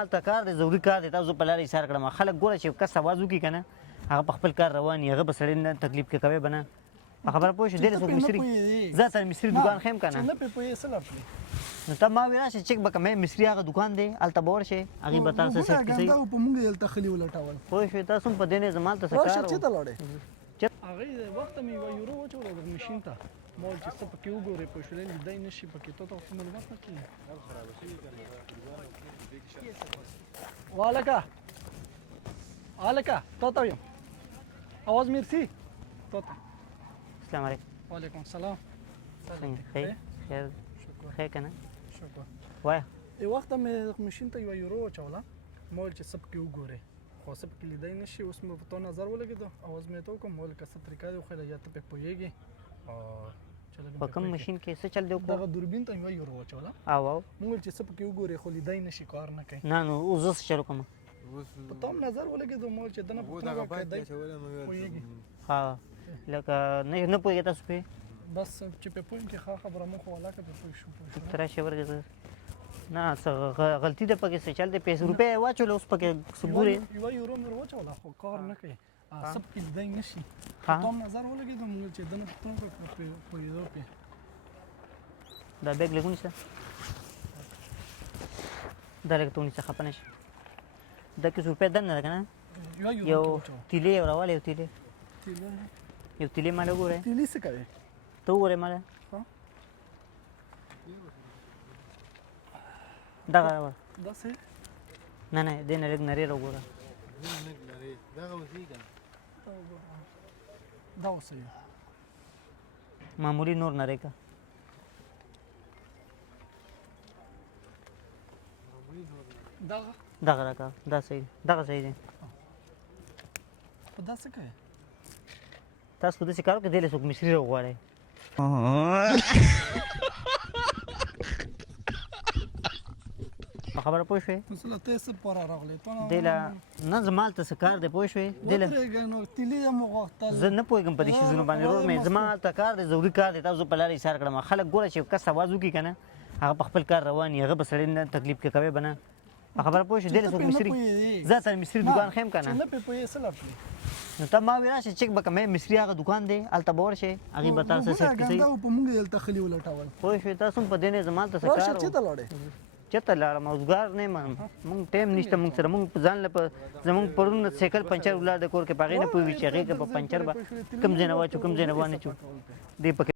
هلته کار دی ضروري کار دی تاسو په لاره ایثار کړم خلک ګوره چې کس آواز وکړي که نه هغه په خپل کار روان وي هغه به سړی نه تکلیف کې کوی به نه په خبره پوه شو دی څوک مصري زه سره مصري دوکان ښیم که نه نو ته ما وی راشه چک به کوم مصري هغه دوکان دی هلته به ورشې هغې به تا څه سیټ کړي پوه شوې تاسو هم په دې نه زما هلته څه کار هغې وخته مې یوه یورو واچوله د مشین ته ما ویل چې څه پکې وګورې پوه شولې لیدی نه شي پکې تا ته خو معلومات نه کېږي هلکه هلکه تا ته ویم اواز مرسي تا ته السلام علیکم وعلیکم السلام خیر خیر خیر که نه شکر وایه یو وخته مې مشین ته یوه یورو واچوله ما ویل چې څه پکې وګورې خو څه پکې لیدی نه شي اوس مې په تا نظر ولګېدو اواز مې ته وکړم ما ویل که څه طریقه دې وښیله یا ته پې پوهېږې په کوم مشین کې څه چل دی وکړو دغه دوربین ته یوه یورو واچوله او او مونږ ویل چې څه پکې وګورې خو لیدی نه شي کار نه کوي نه نو اوس زه څه چل وکړم په تا هم نظر ولګېدو ما ویل چې دنه پوښتنه وکړه دی پوهېږي ها لکه نه پوهېږې تاسو پې بس چې پې پوه یم چې ښه خبره مو خو هلکه پې پوه شو ته راشې ورګې نه څه غلطي ده پکې څه چل دی 5 روپۍ یې واچوله اوس پکې څه ګورې یوه یورو مې ور واچوله خو کار نه کوي څه پکې لیدی نه شي په تا هم نظر ولګېدو مونږ ویل چې دنه پوښتنه وکړه پوهېدو پې دا بیگ لږ ونیسه دا لږ ته ونیسه خفه نه شي دا 5 روپۍ دننه ده که نه یو تیلې یو راواله یو تیلې یو تیلې ماله وګورئ تیلې څه کوي ته وګورئ ماله دغه راوړه داسې نه نه دې نه لږ نرۍ راوګوره دا اوس معمولي نور نرۍ که دغه راکړه دا صحیح دغه صحیح دی په دا څه کوي تاسو خو داسې کار وکړئ دې له څوک مصري راوغواړئ په خبره پوه شوې مثلا ته څه پاره راغلی دې له نه زما هلته څه کار دی پوه شوې دې له زه نه پوهېږم په دې شیزونو باندې ورور مې زما هلته کار دی ضروري کار دی تاسو په لاره ایثار کړم خلک ګوره چې کس آواز وکړي که نه هغه په خپل کار روان وي هغه به سړی نه تکلیف کې کوی به نه په خبره پوه شو دې له څوک مصري زه سره مصري دوکان ښیم که نه نو ته ما وی راشه چک به کوم مصري هغه دوکان دی هلته به ورشې هغې به تا څه سیټ کړي پوه شوې تاسو هم په دې نه زما هلته څه کار چېرته لاړم اوزګار نه یم مونږ ټایم نشته مونږ سره مونږ ځان له زمونږ پرون سایکل پنچر ولاړ د کور کې په هغې نه پوهېږي چې هغې که په پنچر به کوم ځای نه واچو کوم ځای نه وانهچو دې پکې